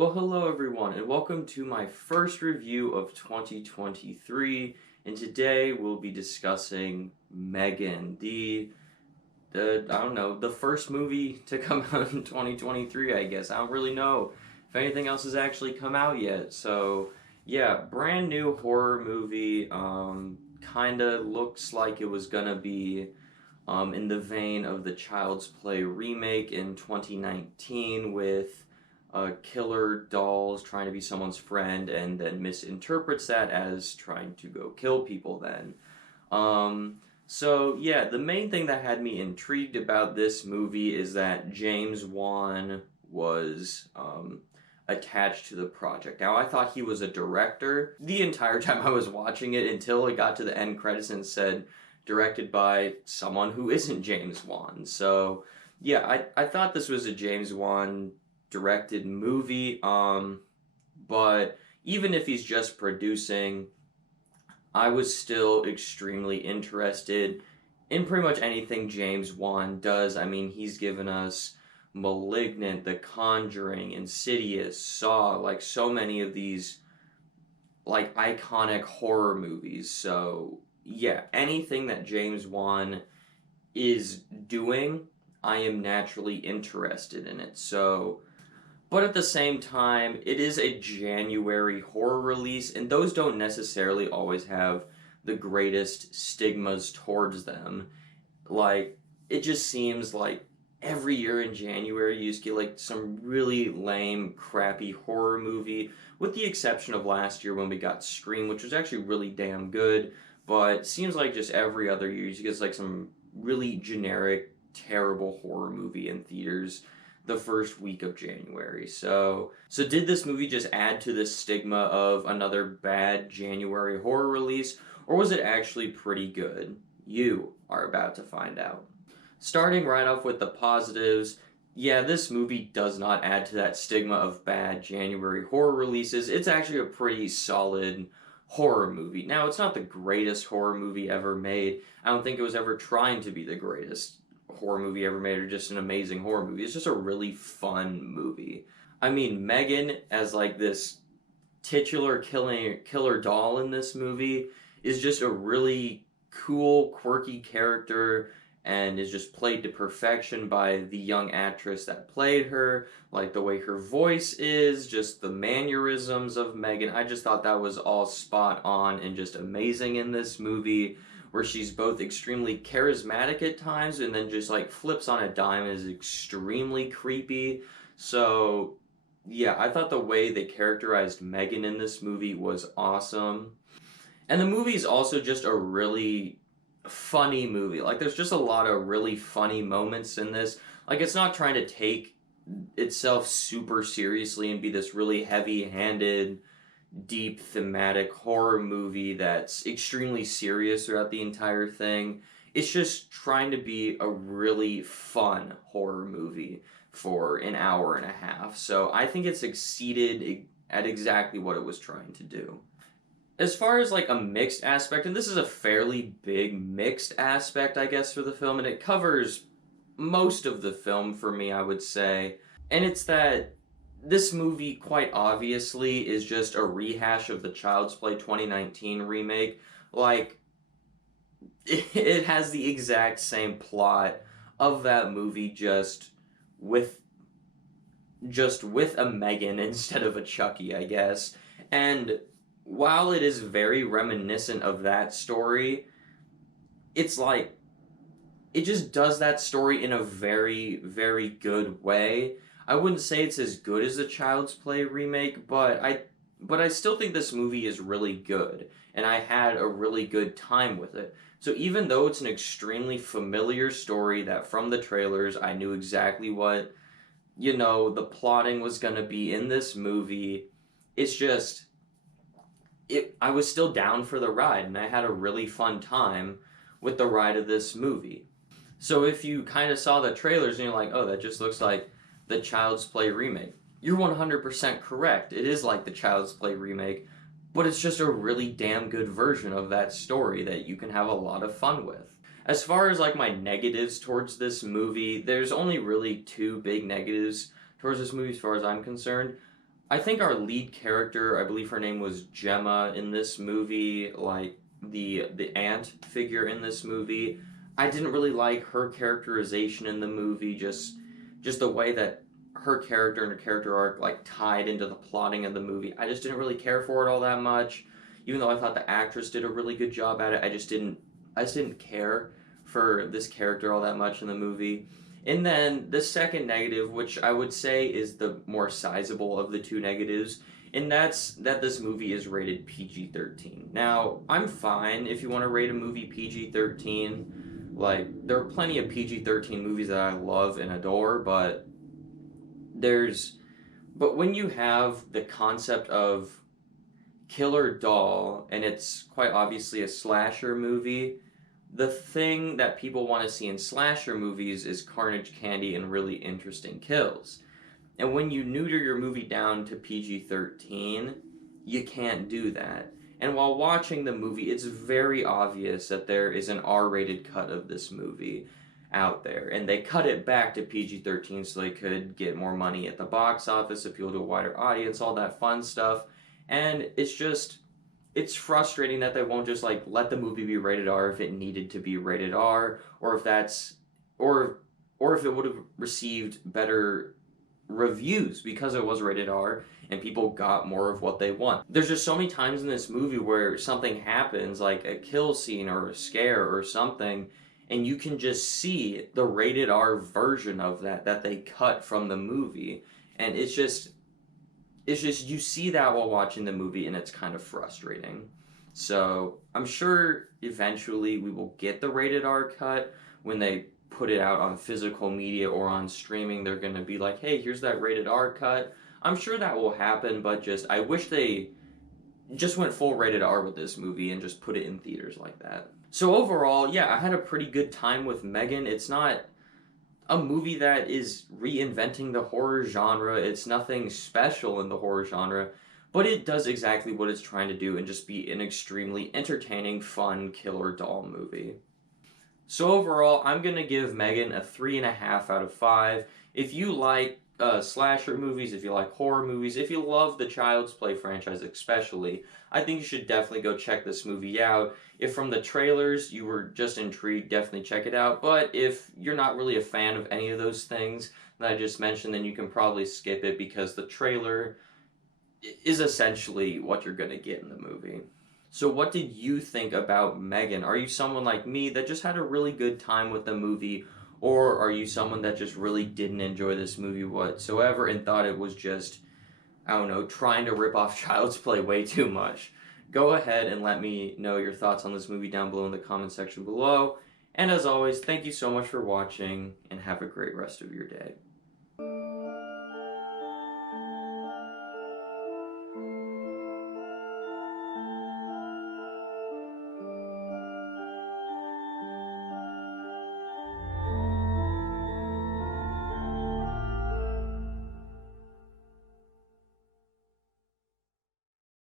Well, hello everyone, and welcome to my first review of 2023. And today we'll be discussing M3GAN, I don't know, the first movie to come out in 2023, I guess. I don't really know if anything else has actually come out yet. So, yeah, brand new horror movie. Kinda looks like it was gonna be in the vein of the Child's Play remake in 2019 with killer dolls trying to be someone's friend and then misinterprets that as trying to go kill people then. So yeah, the main thing that had me intrigued about this movie is that James Wan was attached to the project. Now, I thought he was a director the entire time I was watching it until it got to the end credits and said directed by someone who isn't James Wan. So yeah, I thought this was a James Wan directed movie, but even if he's just producing, I was still extremely interested in pretty much anything James Wan does. I mean, he's given us Malignant, The Conjuring, Insidious, Saw, like so many of these like iconic horror movies. So yeah, anything that James Wan is doing, I am naturally interested in it. So but at the same time, it is a January horror release, and those don't necessarily always have the greatest stigmas towards them. Like, it just seems like every year in January you just get like some really lame, crappy horror movie, with the exception of last year when we got Scream, which was actually really damn good, but it seems like just every other year you get like some really generic, terrible horror movie in theaters the first week of January. So did this movie just add to this stigma of another bad January horror release, or was it actually pretty good? You are about to find out. Starting right off with the positives, yeah, this movie does not add to that stigma of bad January horror releases. It's actually a pretty solid horror movie. Now, it's not the greatest horror movie ever made. I don't think it was ever trying to be the greatest horror movie ever made or just an amazing horror movie. It's just a really fun movie. I mean, M3GAN as like this titular killer doll in this movie is just a really cool, quirky character and is just played to perfection by the young actress that played her. Like the way her voice is, just the mannerisms of M3GAN. I just thought that was all spot on and just amazing in this movie, where she's both extremely charismatic at times and then just like flips on a dime and is extremely creepy. So yeah, I thought the way they characterized M3GAN in this movie was awesome. And the movie is also just a really funny movie. Like there's just a lot of really funny moments in this. Like it's not trying to take itself super seriously and be this really heavy-handed, deep thematic horror movie that's extremely serious throughout the entire thing. It's just trying to be a really fun horror movie for an hour and a half. So I think it succeeded at exactly what it was trying to do. As far as like a mixed aspect, and this is a fairly big mixed aspect, I guess, for the film, and it covers most of the film for me, I would say. And it's that this movie, quite obviously, is just a rehash of the Child's Play 2019 remake. Like, it has the exact same plot of that movie, just with a M3GAN instead of a Chucky, I guess. And while it is very reminiscent of that story, it's like, it just does that story in a very, very good way. I wouldn't say it's as good as the Child's Play remake, but I still think this movie is really good, and I had a really good time with it. So even though it's an extremely familiar story that from the trailers I knew exactly what, the plotting was gonna be in this movie, it's just, I was still down for the ride, and I had a really fun time with the ride of this movie. So if you kind of saw the trailers and you're like, oh, that just looks like the Child's Play remake, you're 100% correct. It is like the Child's Play remake, but it's just a really damn good version of that story that you can have a lot of fun with. As far as like my negatives towards this movie, there's only really two big negatives towards this movie as far as I'm concerned. I think our lead character, I believe her name was Gemma in this movie, like the aunt figure in this movie. I didn't really like her characterization in the movie, just the way that her character and her character arc like tied into the plotting of the movie. I just didn't really care for it all that much. Even though I thought the actress did a really good job at it, I just didn't care for this character all that much in the movie. And then the second negative, which I would say is the more sizable of the two negatives, and that's that this movie is rated PG-13. Now, I'm fine if you want to rate a movie PG-13. Like, there are plenty of PG-13 movies that I love and adore, there's but when you have the concept of killer doll and it's quite obviously a slasher movie, the thing that people want to see in slasher movies is carnage, candy, and really interesting kills. And when you neuter your movie down to PG 13, you can't do that. And while watching the movie, it's very obvious that there is an R rated cut of this movie out there. And they cut it back to PG 13 so they could get more money at the box office, appeal to a wider audience, all that fun stuff. And it's frustrating that they won't just like let the movie be rated R if it needed to be rated R, or if that's or if it would have received better reviews because it was rated R and people got more of what they want. There's just so many times in this movie where something happens, like a kill scene or a scare or something, and you can just see the rated R version of that they cut from the movie. And it's just you see that while watching the movie and it's kind of frustrating. So I'm sure eventually we will get the rated R cut when they put it out on physical media or on streaming. They're going to be like, hey, here's that rated R cut. I'm sure that will happen, but I wish they just went full rated R with this movie and just put it in theaters like that. So overall, yeah, I had a pretty good time with M3GAN. It's not a movie that is reinventing the horror genre. It's nothing special in the horror genre, but it does exactly what it's trying to do and just be an extremely entertaining, fun killer doll movie. So overall, I'm gonna give M3GAN a 3.5 out of 5. If you like slasher movies, if you like horror movies, if you love the Child's Play franchise especially, I think you should definitely go check this movie out. If from the trailers you were just intrigued, definitely check it out. But if you're not really a fan of any of those things that I just mentioned, then you can probably skip it because the trailer is essentially what you're gonna get in the movie. So what did you think about M3GAN? Are you someone like me that just had a really good time with the movie, or are you someone that just really didn't enjoy this movie whatsoever and thought it was just, I don't know, trying to rip off Child's Play way too much? Go ahead and let me know your thoughts on this movie down below in the comment section below. And as always, thank you so much for watching and have a great rest of your day.